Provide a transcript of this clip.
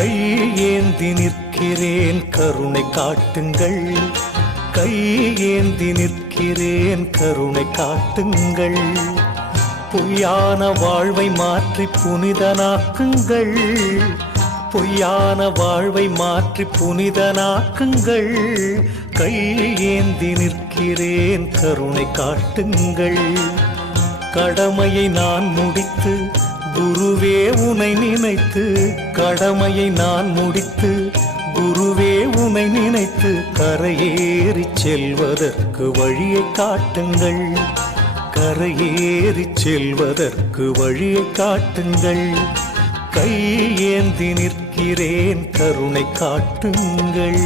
கையேந்தி நிற்கிறேன் கருணை காட்டுங்கள், கையேந்தி நிற்கிறேன் கருணை காட்டுங்கள். பொய்யான வாழ்வை மாற்றி புனிதனாக்குங்கள், பொய்யான வாழ்வை மாற்றி புனிதனாக்குங்கள். கையேந்தி நிற்கிறேன் கருணை காட்டுங்கள். கடமையை நான் முடித்து குருவே உனை நினைத்து, கடமையை நான் முடித்து குருவே உனை நினைத்து கரையேறி செல்வதற்கு வழியை காட்டுங்கள், கரையேறி செல்வதற்கு வழியை காட்டுங்கள். கையேந்தி நிற்கிறேன் கருணை காட்டுங்கள்.